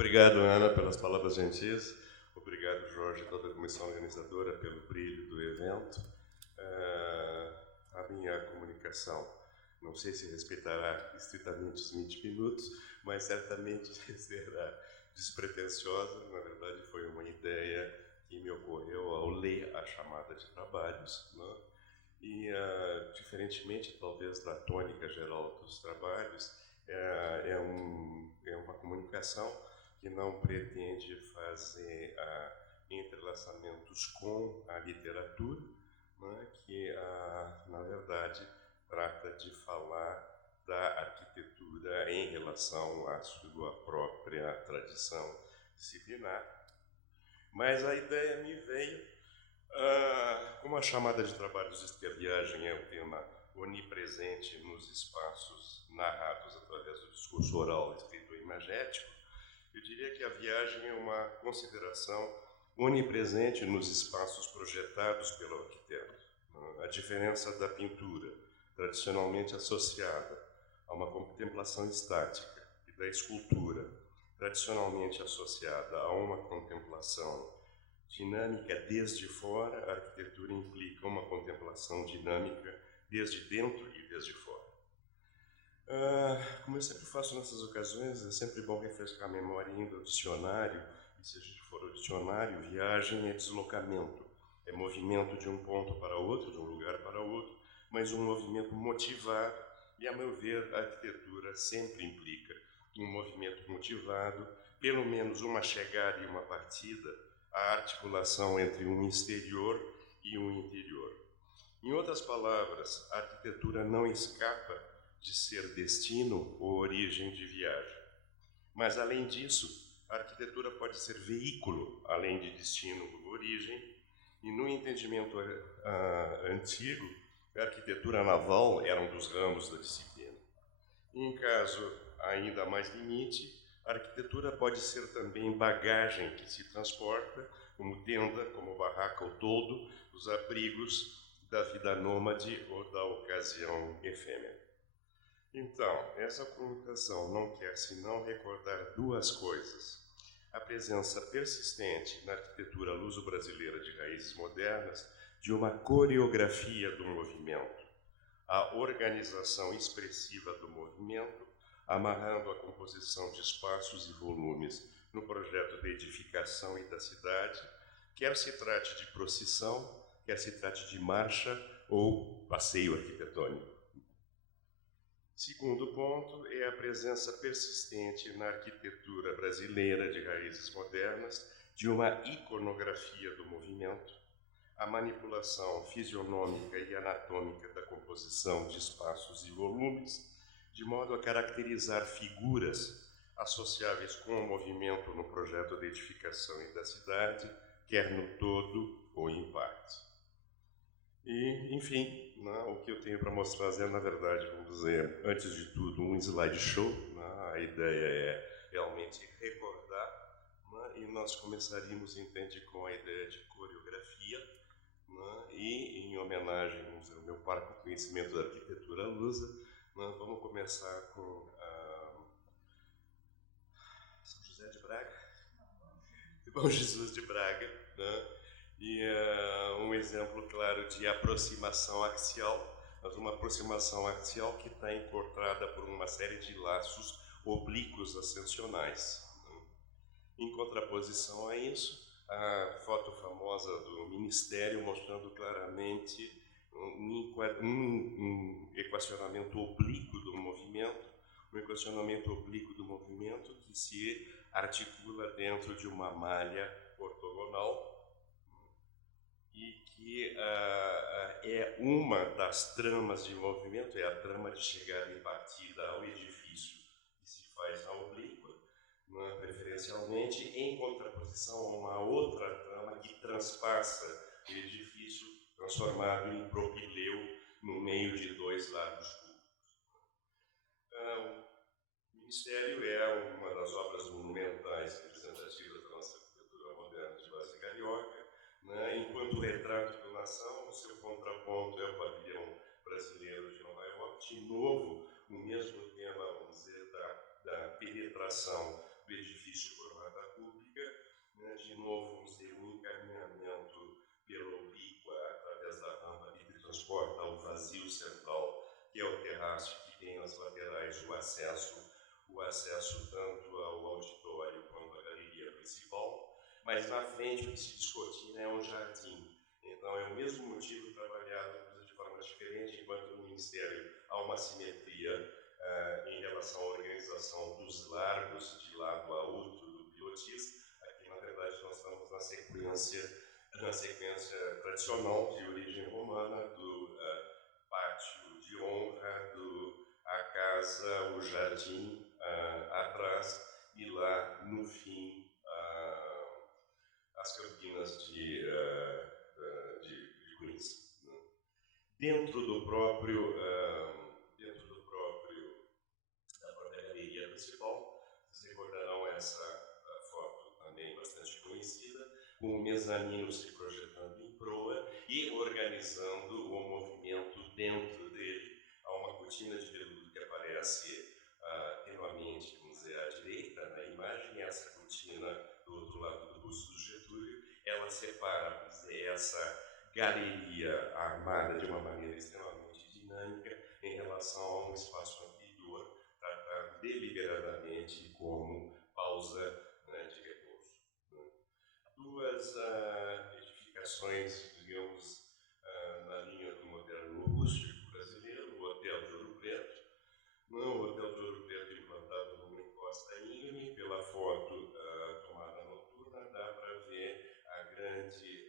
Obrigado, Ana, pelas palavras gentis. Obrigado, Jorge, e toda a comissão organizadora, pelo brilho do evento. A minha comunicação, não sei se respeitará estritamente os 20 minutos, mas certamente será despretensiosa. Na verdade, foi uma ideia que me ocorreu ao ler a chamada de trabalhos, né? E, diferentemente, talvez, da tônica geral dos trabalhos, é uma comunicação que não pretende fazer entrelaçamentos com a literatura, né, que, na verdade, trata de falar da arquitetura em relação à sua própria tradição disciplinar. Mas a ideia me veio, como a chamada de trabalhos diz que a viagem é um tema onipresente nos espaços narrados através do discurso oral, escrito ou imagético, eu diria que a viagem é uma consideração onipresente nos espaços projetados pelo arquiteto. A diferença da pintura, tradicionalmente associada a uma contemplação estática, e da escultura, tradicionalmente associada a uma contemplação dinâmica desde fora, a arquitetura implica uma contemplação dinâmica desde dentro e desde fora. Como eu sempre faço nessas ocasiões, é sempre bom refrescar a memória indo ao dicionário, e se a gente for ao dicionário, viagem é deslocamento, é movimento de um ponto para outro, de um lugar para outro, mas um movimento motivado, e a meu ver, a arquitetura sempre implica um movimento motivado, pelo menos uma chegada e uma partida, a articulação entre um exterior e um interior. Em outras palavras, a arquitetura não escapa de ser destino ou origem de viagem. Mas, além disso, a arquitetura pode ser veículo, além de destino ou origem, e no entendimento antigo, a arquitetura naval era um dos ramos da disciplina. Em caso ainda mais limite, a arquitetura pode ser também bagagem que se transporta, como tenda, como barraca ou toldo, os abrigos da vida nômade ou da ocasião efêmera. Então, essa comunicação não quer senão recordar duas coisas. A presença persistente na arquitetura luso-brasileira de raízes modernas de uma coreografia do movimento, a organização expressiva do movimento, amarrando a composição de espaços e volumes no projeto de edificação e da cidade, quer se trate de procissão, quer se trate de marcha ou passeio arquitetônico. Segundo ponto é a presença persistente na arquitetura brasileira de raízes modernas de uma iconografia do movimento, a manipulação fisionômica e anatômica da composição de espaços e volumes, de modo a caracterizar figuras associáveis com o movimento no projeto de edificação e da cidade, quer no todo ou em parte. E, enfim, o que eu tenho para mostrar é, na verdade, vamos dizer, antes de tudo, um slideshow. A ideia é realmente recordar, e nós começaríamos, entende, com a ideia de coreografia, e, em homenagem, vamos dizer, ao meu parco conhecimento da arquitetura lusa, vamos começar com São José de Braga, Bom Jesus de Braga, e um exemplo claro de aproximação axial, mas uma aproximação axial que está encortada por uma série de laços oblíquos ascensionais. Em contraposição a isso, a foto famosa do Ministério mostrando claramente um equacionamento oblíquo do movimento, que se articula dentro de uma malha ortogonal e que é uma das tramas de movimento, é a trama de chegada e partida ao edifício que se faz na oblíqua, preferencialmente, em contraposição a uma outra trama que transpassa o edifício transformado em propileu no meio de dois largos cúbicos. O Ministério é uma das obras monumentais representativas da nossa arquitetura moderna de base carioca, enquanto retrato da nação, o seu contraponto é o pavilhão brasileiro de Nova York, de novo, o mesmo tema, vamos dizer, da penetração do edifício por transporta ao vazio central, que é o terraço que tem nas laterais o acesso tanto ao auditório quanto à galeria principal, mas na frente o que se descortina é um jardim. Então é o mesmo motivo trabalhado de forma diferente, enquanto no Ministério há uma simetria em relação à organização dos largos de lado a outro do pilotis. Aqui, na verdade, nós estamos na sequência tradicional de origem romana do pátio de honra, a casa, o jardim atrás e lá no fim as campinas de Queens. Né? Dentro da própria galeria principal, vocês recordarão essa foto também bastante conhecida, com o mezanino se projetando em proa e organizando o movimento dentro dele. Há uma cortina de veludo que aparece tenuamente, vamos dizer, à direita na imagem, e essa cortina do outro lado do busto do Getúlio, ela separa, vamos dizer, essa galeria armada de uma maneira extremamente dinâmica em relação a um espaço anterior, tratado deliberadamente como pausa, né, de repouso. Né? Duas edificações, digamos, na linha do moderno rústico brasileiro, o Hotel de Ouro Preto. O Hotel de Ouro Preto, implantado numa encosta íngreme, pela foto tomada noturna, dá para ver a grande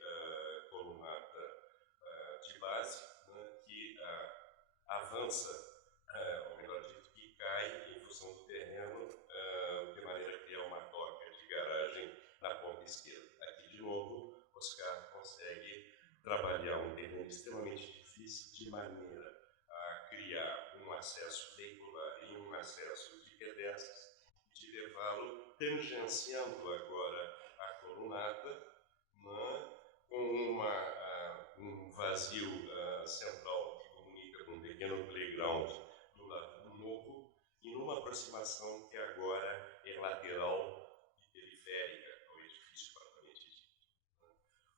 colunata de base, né, que avança, ou melhor dito, que cai em função do terreno, de maneira que é uma toca de garagem na ponta esquerda. Aqui, de novo, Oscar consegue trabalhar um terreno extremamente difícil de maneira a criar um acesso veicular e um acesso de pedestres, de levá-lo tangenciando agora a colunata, né, com um vazio central que comunica com um pequeno playground do lado do morro, e numa aproximação que agora é lateral e periférica ao edifício propriamente dito.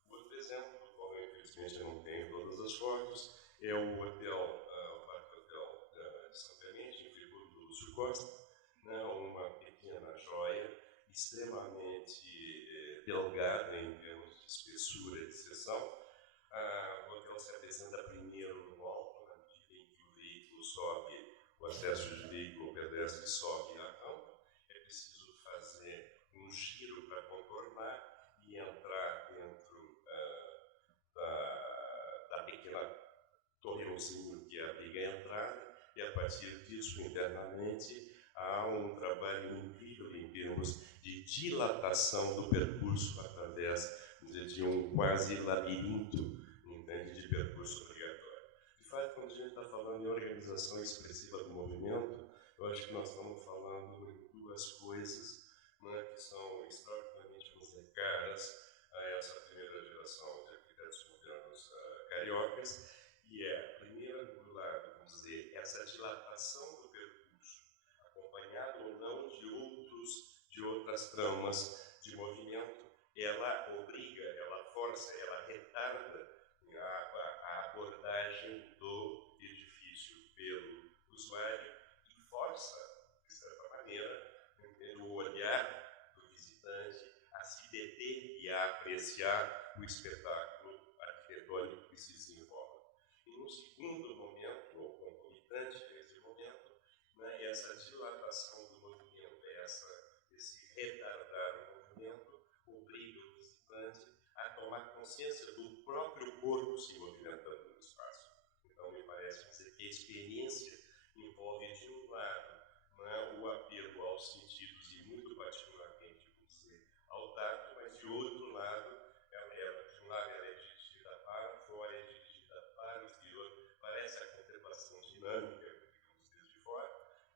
Outro exemplo, do qual eu infelizmente não tenho todas as fotos, é o hotel, o Parque Hotel de São Clemente, em Friburgo do Lúcio Costa, né, uma pequena joia extremamente delgada em termos de espessura e de seção. O hotel se apresenta primeiro no alto, na medida em que o veículo sobe, o acesso de veículo pedestre sobe a rampa. É preciso fazer um giro para contornar e entrar dentro da pequena torreãozinho que abriga a entrada, e a partir disso, internamente, há um trabalho incrível em termos de dilatação do percurso através de um quase labirinto, entende, de percurso obrigatório. De fato, quando a gente está falando em organização expressiva do movimento, eu acho que nós estamos falando em duas coisas, né, que são extraordinariamente, vamos dizer, caras a essa primeira geração de arquitetos modernos cariocas, e é, primeiro, do lado, vamos dizer, essa dilatação do percurso, acompanhado ou não de outras tramas de movimento, ela obriga, ela força, ela retarda a abordagem do edifício pelo usuário e força, de certa maneira, o olhar do visitante a se deter e a apreciar o espetáculo arquitetônico que se desenvolve. E no segundo momento, ou concomitante a esse momento, né, essa dilatação do movimento, esse retardar o movimento, obriga o visitante a tomar consciência do próprio corpo se movimentando no espaço. Então, me parece dizer que a experiência envolve, de um lado, né, o apelo aos sentidos e muito particularmente, vamos dizer, ao tato, mas de outro lado, de um lado ela é dirigida para fora, é dirigida para o exterior, parece a contemplação dinâmica, digamos, desde fora,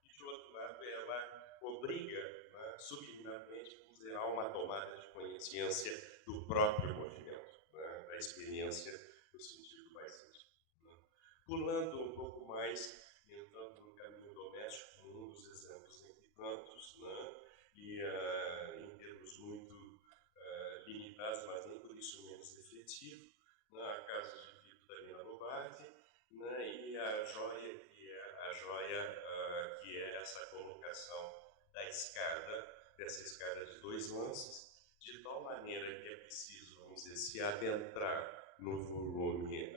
e de outro lado ela obriga, né, subliminarmente, vamos dizer, a uma tomada de consciência do próprio movimento, né, da experiência no sentido mais íntimo. Né. Pulando um pouco mais, entrando no caminho doméstico, um dos exemplos entre tantos, né, e em termos muito limitados, mas nem por isso menos efetivo, na casa de Vito da Nina Bobardi, né, e a joia que é essa colocação da escada, dessa escada de 2 lances, de tal maneira que é preciso, vamos dizer, se adentrar no volume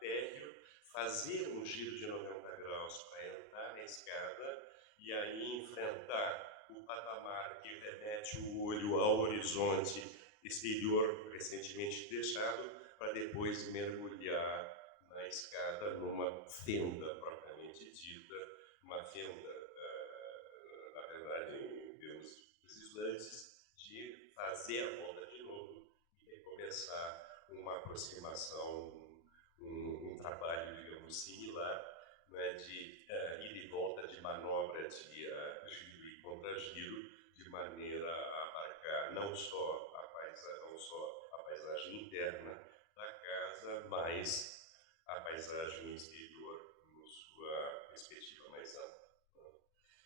térreo, fazer um giro de 90 graus para entrar na escada e aí enfrentar o patamar que remete o olho ao horizonte exterior recentemente deixado, para depois mergulhar na escada numa fenda propriamente dita, uma fenda, na verdade, em termos precisos, de fazer a volta de novo e recomeçar uma aproximação, um trabalho, digamos, similar, né, de ida e volta, de manobra de giro e contra-giro, de maneira a abarcar não só a paisagem interna da casa, mas a paisagem exterior, na sua perspectiva mais ampla. Né?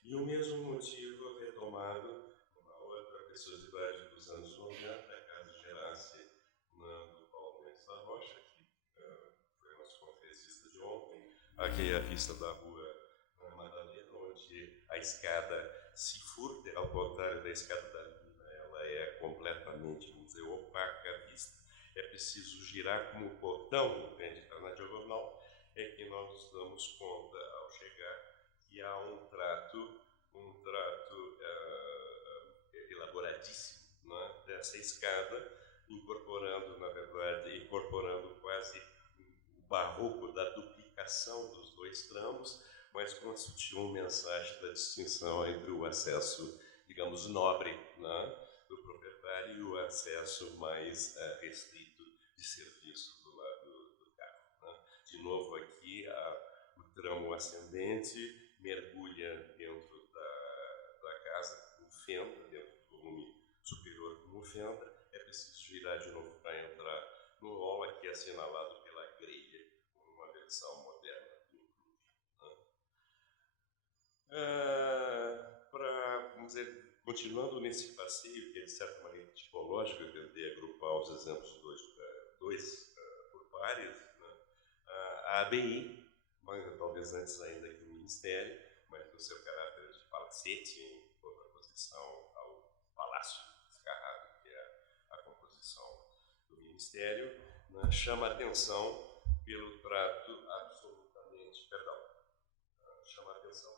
E o mesmo motivo retomado numa outra preciosidade dos anos 90, a Casa Gerácia, do Paulo Mendes da Rocha, que foi o nosso conferencista de ontem, aqui é a vista da rua Madalena, onde a escada se furta, ao contrário da escada da Lina, ela é completamente, vamos dizer, opaca à vista. É preciso girar como um portão, entende? Está na diagonal, é que nós nos damos conta, ao chegar, que há um trato elaboradíssimo, né, dessa escada, incorporando, na verdade, quase o barroco da duplicação dos 2 tramos, mas com a sutil mensagem da distinção entre o acesso, digamos, nobre, né, do proprietário e o acesso mais restrito de serviço do lado do carro. Né. De novo aqui, o tramo ascendente mergulha dentro da casa como fenda, dentro do volume superior como fenda. É preciso girar de novo para entrar no hall, aqui assinalado pela grelha, como uma versão moderna do include. Para, vamos dizer, continuando nesse passeio, que é de certa maneira tipológico, eu tentei agrupar os exemplos dois por pares, né? A ABI, talvez antes ainda que o Ministério, mas no seu caráter de palacete, em contraposição ao Palácio Descarrado, que é a composição do Ministério, né, chama a atenção pelo trato chama a atenção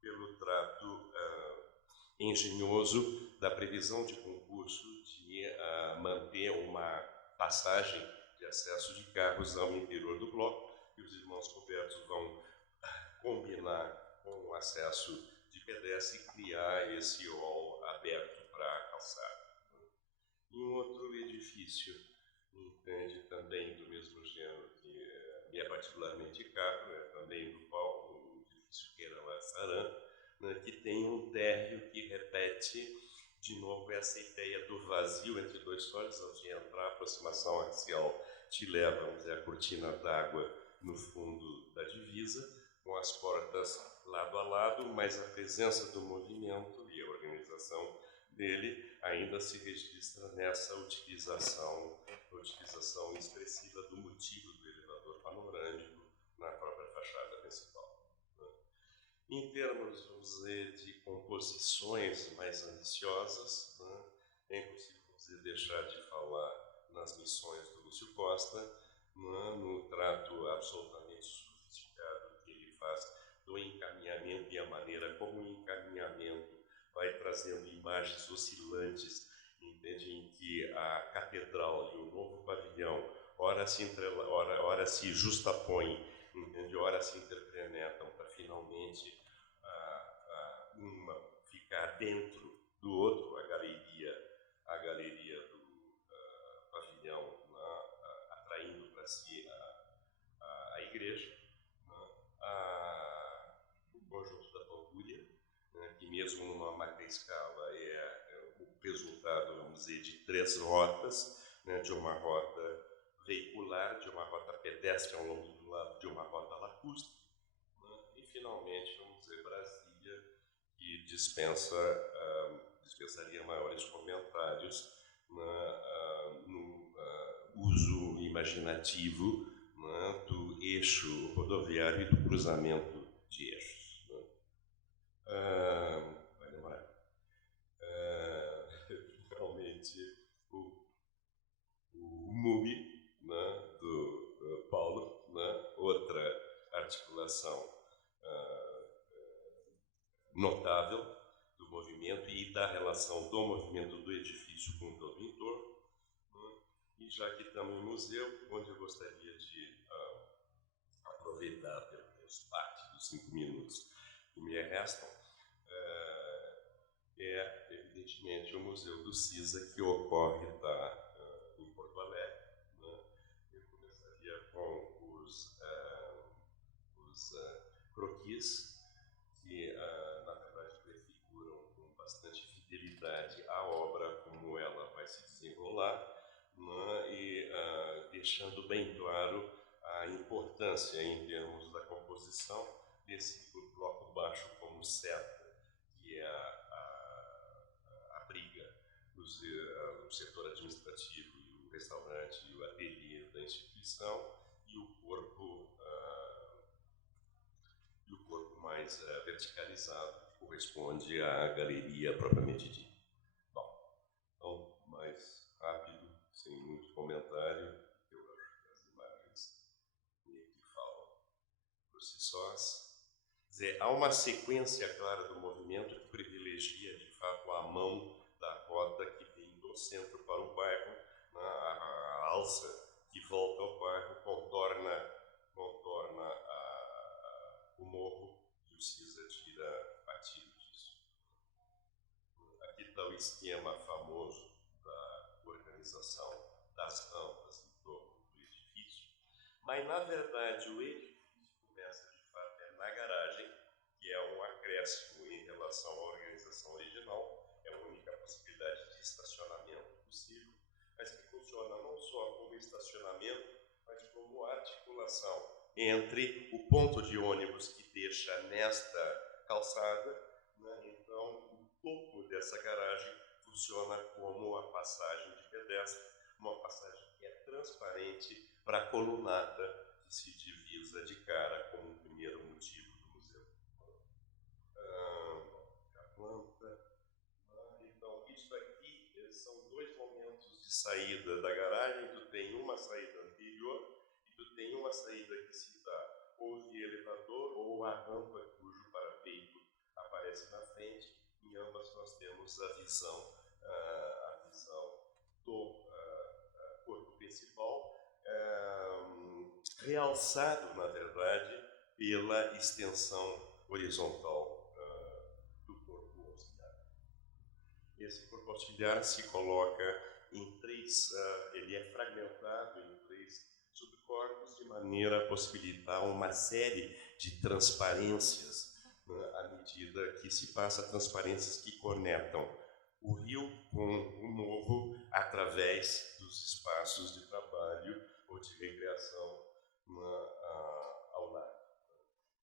pelo trato engenhoso da previsão de concurso de manter uma passagem de acesso de carros ao interior do bloco, e os irmãos Roberto vão combinar com o acesso de pedestre e criar esse hall aberto para a calçada. Em outro edifício, entende, também do mesmo gênero, que me é particularmente caro, é também do Paulo, o edifício Queira Laçarã, né, que tem um térreo que repete de novo essa ideia do vazio entre 2 sólidos. Antes de entrar, a aproximação axial te leva, vamos dizer, a cortina d'água no fundo da divisa, com as portas lado a lado, mas a presença do movimento e a organização dele ainda se registra nessa utilização expressiva do motivo do elevador panorâmico na própria fachada principal. Em termos, vamos dizer, de composições mais ambiciosas, né, é impossível, vamos dizer, deixar de falar nas missões do Lúcio Costa, né, no trato absolutamente sofisticado que ele faz do encaminhamento e a maneira como o encaminhamento vai trazendo imagens oscilantes, entende, em que a catedral e o novo pavilhão ora se justapõem, entende, ora se interpenetam para finalmente uma ficar dentro do outro, a galeria do pavilhão, atraindo para si a igreja, o conjunto da Pampulha, né, que mesmo numa macro escala é o resultado, vamos dizer, de 3 rotas, né, de uma rota veicular, de uma rota pedestre ao longo do lado, de uma rota lacustre, né, e finalmente, vamos dizer, Brasília, que dispensaria maiores comentários, né, no uso imaginativo, né, eixo rodoviário e do cruzamento de eixos. Né? Vai demorar. Realmente, o MUBI, né, do Paulo, né, outra articulação notável do movimento e da relação do movimento do edifício com todo o entorno. Né? E já que estamos em museu, onde eu gostaria de aproveitar pelo menos parte dos 5 minutos que me restam, é evidentemente o Museu do CISA, que ocorre em Porto Alegre. Né? Eu começaria com os croquis, que na verdade prefiguram com bastante fidelidade a obra como ela vai se desenrolar, né? E deixando bem claro a importância em termos da composição desse bloco baixo como seta, que é a briga do setor administrativo e o restaurante e o ateliê da instituição, e o corpo mais verticalizado, que corresponde à galeria propriamente dita. Bom, então, mais rápido, sem muito comentário, eu acho que as imagens meio que falam por si sós. Quer dizer, há uma sequência clara do movimento que privilegia, de fato, a mão da rota que vem do centro para o bairro, né? A alça que volta ao bairro contorna o morro, e o CISA tira partido disso. Aqui está o esquema famoso da organização das rampas em torno do edifício, mas, na verdade, o edifício começa, de fato, na garagem, que é um acréscimo em relação à organização original, é a única possibilidade de estacionamento possível, mas que funciona não só como estacionamento, mas como articulação entre o ponto de ônibus que deixa nesta calçada, né? Então o topo dessa garagem funciona como a passagem de pedestre, uma passagem que é transparente para a colunata que se divisa de cara como um primeiro motivo do museu. A planta. Então, isso aqui são 2 momentos de saída da garagem. Tu tem uma saída anterior e tu tem uma saída que se dá ou de elevador ou a rampa cujo parapeito aparece na frente. Em ambas nós temos a visão do corpo principal, realçado, na verdade, pela extensão horizontal do corpo auxiliar. Esse corpo auxiliar se coloca em 3, ele é fragmentado em 3 subcorpos, de maneira a possibilitar uma série de transparências, à medida que se passa, transparências que conectam o rio com o morro através dos espaços de trabalho ou de recreação ao lado.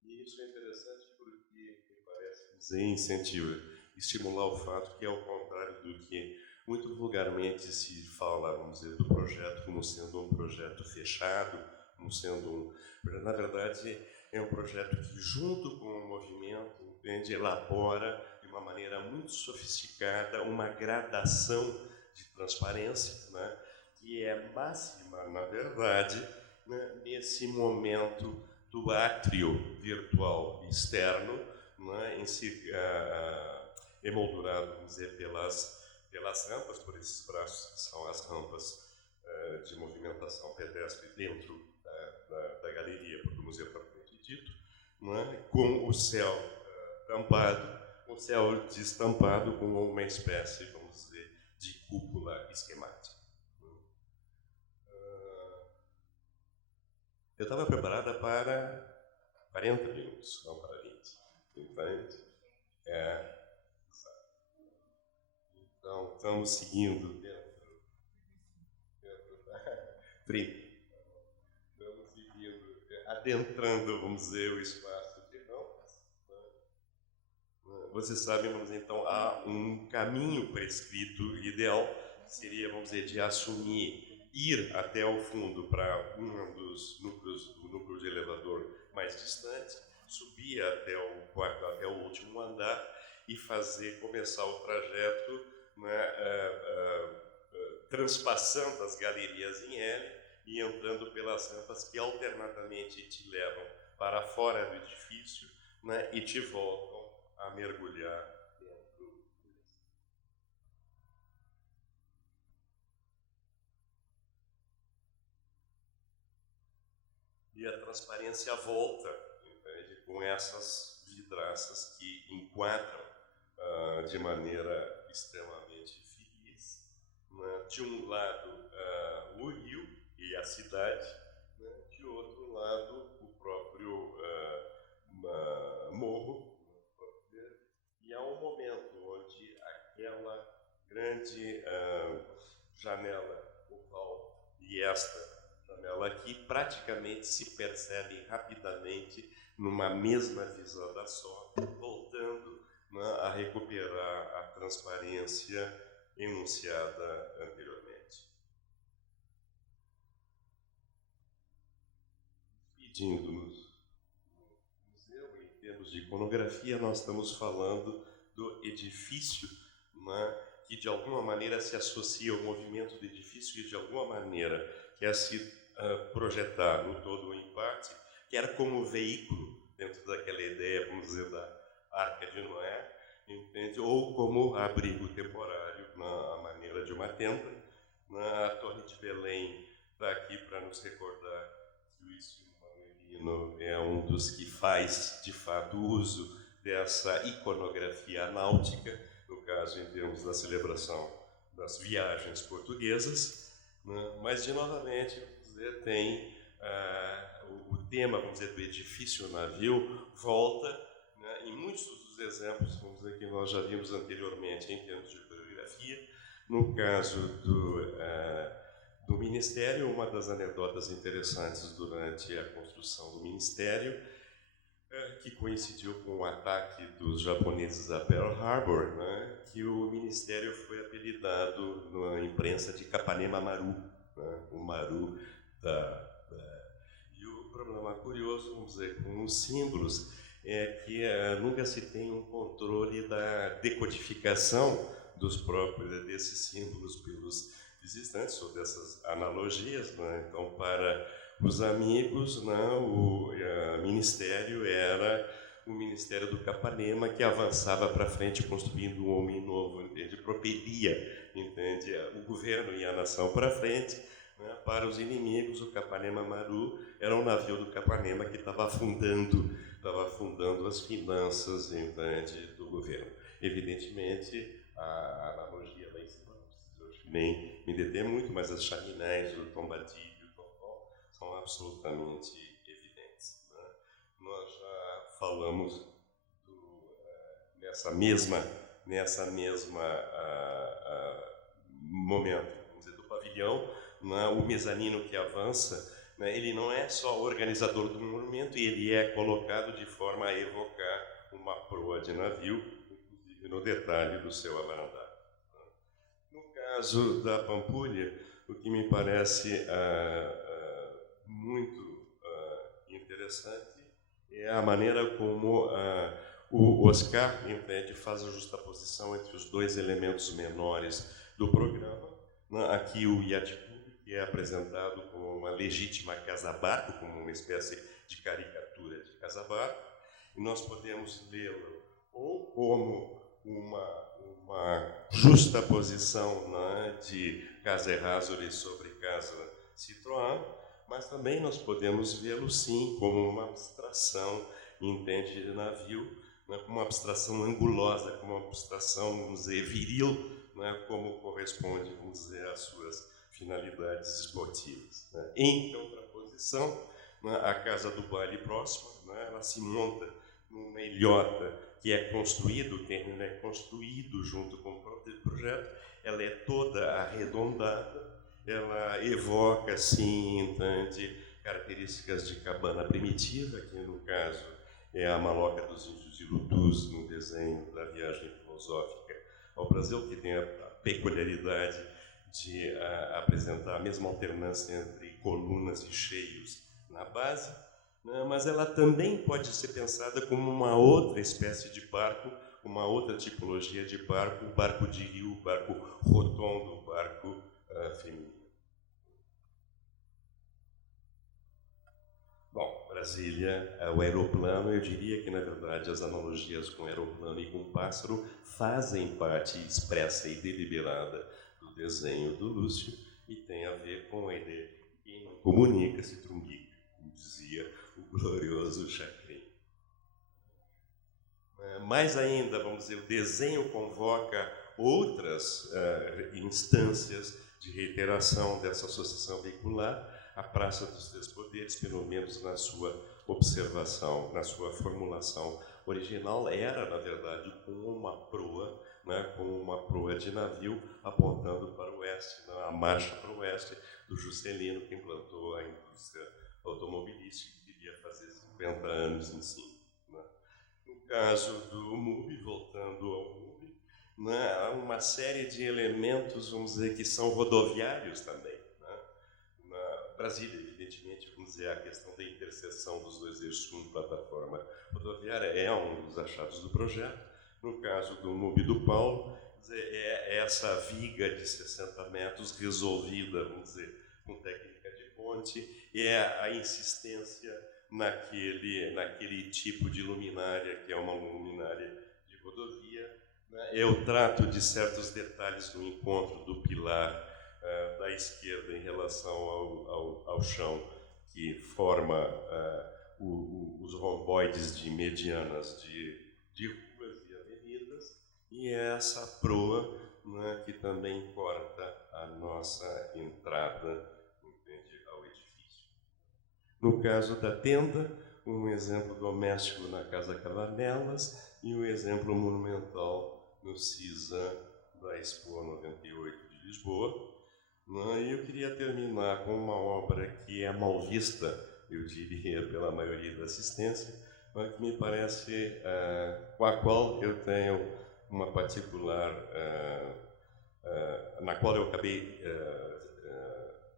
E isso é interessante porque me parece dizer, incentiva, estimular o fato que, ao contrário do que muito vulgarmente se fala, vamos dizer, do projeto como sendo um projeto fechado, como sendo na verdade, é um projeto que, junto com o movimento, entende, elabora de uma maneira muito sofisticada uma gradação de transparência, né, que é máxima, na verdade, né, nesse momento do átrio virtual externo, né, emoldurado, vamos dizer, pelas rampas, por esses braços que são as rampas de movimentação pedestre dentro da galeria do museu propriamente dito, né, com o céu tampado, o céu destampado com uma espécie, vamos dizer, de cúpula esquemática. Eu estava preparada para 40 minutos, não para 20. 40? Então, estamos seguindo dentro 30. Estamos seguindo, adentrando, vamos dizer, o espaço de rampas. Vocês sabem, vamos dizer, então, há um caminho prescrito ideal, que seria, vamos dizer, de assumir ir até o fundo para um dos núcleos, do núcleo de elevador mais distante, subir até o quarto, até o último andar e começar o trajeto, né, transpassando as galerias em L e entrando pelas rampas que alternadamente te levam para fora do edifício, né, e te voltam a mergulhar dentro. E a transparência volta, entende, com essas vidraças que enquadram de maneira extremamente feliz, né, de um lado o rio e a cidade, né, de outro lado o próprio morro, e há um momento onde aquela grande janela oval e esta janela aqui praticamente se percebem rapidamente numa mesma visada só, voltando, né, a recuperar a transparência enunciada anteriormente. Pedindo-nos no museu, em termos de iconografia, nós estamos falando do edifício, né, que de alguma maneira se associa ao movimento do edifício e de alguma maneira quer se projetar no todo ou em parte, quer como veículo dentro daquela ideia, vamos dizer, da Arca de Noé, entende? Ou como abrigo temporário, na maneira de uma tenda. A Torre de Belém está aqui para nos recordar que o Luís Manuelino é um dos que faz, de fato, uso dessa iconografia náutica, no caso, em termos da celebração das viagens portuguesas, né? Mas, novamente, tem o tema, vamos dizer, do edifício navio volta, né, em muitos dos exemplos, vamos dizer, que nós já vimos anteriormente em termos de coreografia. No caso do Ministério, uma das anedotas interessantes durante a construção do Ministério, que coincidiu com o ataque dos japoneses a Pearl Harbor, né, que o Ministério foi apelidado na imprensa de Capanema Maru, né, o Maru E o problema curioso, vamos dizer, com os símbolos, é que nunca se tem um controle da decodificação desses símbolos pelos visitantes, ou dessas analogias, né? Então, para os amigos, né, o ministério era o Ministério do Capanema, que avançava para frente construindo um homem novo, entende? Propelia, entende? O governo e a nação para frente. Para os inimigos, o Capanema Maru era um navio do Capanema que estava afundando as finanças, entende, do governo. Evidentemente, a analogia lá em cima, não preciso nem me deter muito, mas as chaminés, o tombadilho, o tombol, são absolutamente evidentes, né? Nós já falamos nessa mesma momento, vamos dizer, do pavilhão, né, o mezanino que avança, né, ele não é só organizador do monumento, ele é colocado de forma a evocar uma proa de navio, inclusive no detalhe do seu avarandar. No caso da Pampulha, o que me parece muito interessante é a maneira como o Oscar, entende, faz a justaposição entre os dois elementos menores do programa. Aqui o Iate Clube, que é apresentado como uma legítima casa-barco, como uma espécie de caricatura de casa-barco, e nós podemos lê-lo ou como uma justaposição, né, de Casa Errázuriz sobre Casa Citroën, mas também nós podemos vê-lo, sim, como uma abstração, entende, de navio, né, como uma abstração angulosa, como uma abstração, vamos dizer, viril, né, como corresponde, vamos dizer, às suas finalidades esportivas. Né. Em contraposição, né, a Casa do Baile próxima, né, ela se monta numa ilhota que é construído, o término é construído junto com o próprio projeto, ela é toda arredondada, ela evoca, assim, entende, características de cabana primitiva, que no caso é a maloca dos índios Irudus, no desenho da viagem filosófica ao Brasil, que tem a peculiaridade de apresentar apresentar a mesma alternância entre colunas e cheios na base, né, mas ela também pode ser pensada como uma outra espécie de barco, uma outra tipologia de barco, barco de rio, barco rotondo, barco feminino. Bom, Brasília, o aeroplano, eu diria que, na verdade, as analogias com aeroplano e com pássaro fazem parte expressa e deliberada do desenho do Lúcio e tem a ver com a ideia de que quem não comunica se trunca, como dizia o glorioso Chacrin. Mais ainda, vamos dizer, o desenho convoca outras instâncias de reiteração dessa associação veicular. A Praça dos Três Poderes, pelo menos na sua observação, na sua formulação original, era, na verdade, com uma proa, né, com uma proa de navio apontando para o oeste, a marcha para o oeste do Juscelino, que implantou a indústria automobilística, que queria fazer 50 anos em cima. Né. No caso do MUBI, voltando ao MUBI, né, há uma série de elementos, vamos dizer, que são rodoviários também. Brasília, evidentemente, vamos dizer, a questão da interseção dos dois eixos com plataforma rodoviária é um dos achados do projeto. No caso do MUBI do Paulo, é essa viga de 60 metros resolvida, vamos dizer, com técnica de ponte, é a insistência naquele tipo de luminária, que é uma luminária de rodovia, né? É o trato de certos detalhes no encontro do pilar da esquerda em relação ao chão, que forma os romboides de medianas de ruas e avenidas, e essa proa, né, que também corta a nossa entrada, entende, ao edifício. No caso da tenda, um exemplo doméstico na Casa Calanelas e um exemplo monumental no CISA da Expo 98 de Lisboa. E eu queria terminar com uma obra que é mal vista, eu diria, pela maioria da assistência, mas que me parece, com a qual eu tenho uma particular, na qual eu acabei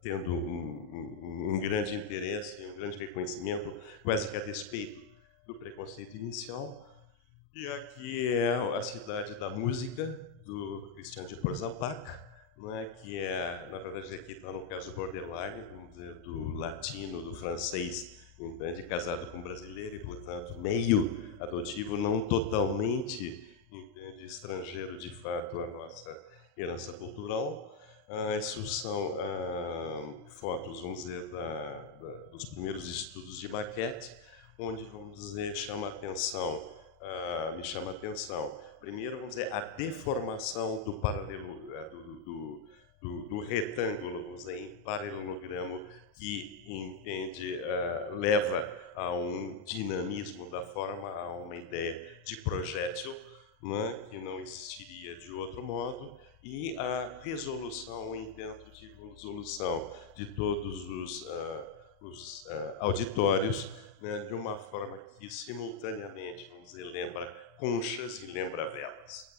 tendo um grande interesse, um grande reconhecimento, quase que a despeito do preconceito inicial. E aqui é a Cidade da Música, do Christian de Porzampac, né, que é, na verdade, aqui está no caso borderline, vamos dizer, do latino, do francês, entende, casado com brasileiro e, portanto, meio adotivo, não totalmente, entende, estrangeiro, de fato, a nossa herança cultural. Isso são fotos, vamos dizer, dos primeiros estudos de maquete, onde, vamos dizer, me chama a atenção. Primeiro, vamos dizer, a deformação do paralelo, do retângulo, vamos dizer, em paralelogramo, que entende, leva a um dinamismo da forma, a uma ideia de projétil, né, que não existiria de outro modo, e a resolução, o intento de resolução de todos os auditórios, né, de uma forma que simultaneamente, vamos dizer, lembra conchas e lembra velas.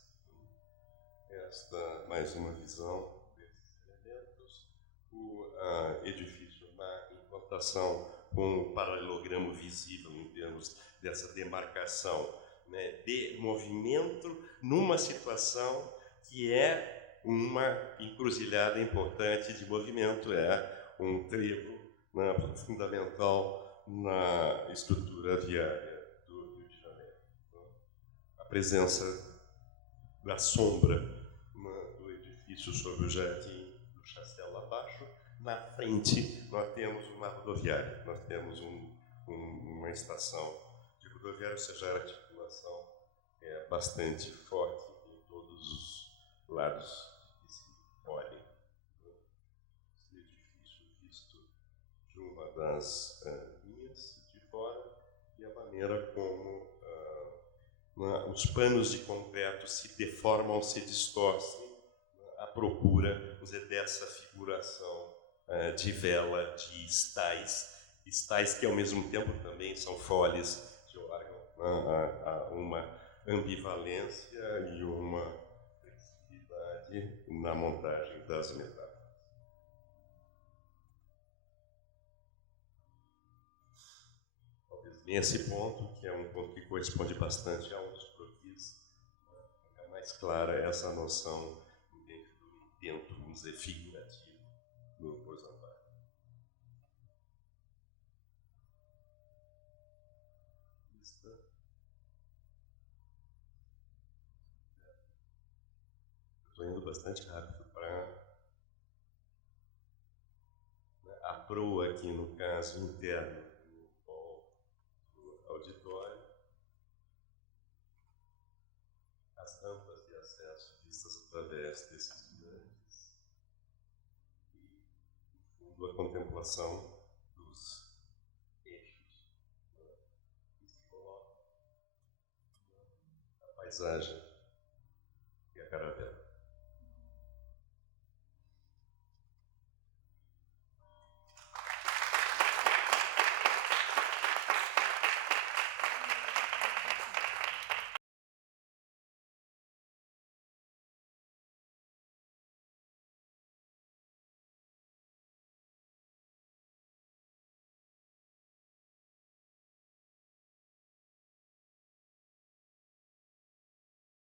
Esta, mais uma visão desses elementos. O edifício na implantação com o paralelogramo visível em termos dessa demarcação, né, de movimento numa situação que é uma encruzilhada importante de movimento, é um trevo, né, fundamental na estrutura viária do Rio de Janeiro. A presença da sombra, né, do edifício sobre o jardim do Chastelo abaixo. Na frente, nós temos uma rodoviária, nós temos uma estação de rodoviária, ou seja, a articulação é bastante forte em todos os lados que se olhem. Esse edifício visto de uma das linhas de fora e a maneira como os panos de concreto se deformam, se distorcem, à procura, vamos dizer, dessa figuração de vela, de estais que ao mesmo tempo também são folies de órgão. Há uma ambivalência e uma flexibilidade na montagem das metáforas. Nesse ponto, que é um ponto que corresponde bastante a um dos croquis, fica mais clara essa noção dentro do intento, vamos dizer, figurativo do Borzanbar. Estou indo bastante rápido para a proa aqui, no caso interno, no hall do auditório, as rampas de acesso vistas através desses mirantes e, no fundo, a contemplação dos eixos, né, que se colocam, a paisagem e a caravela.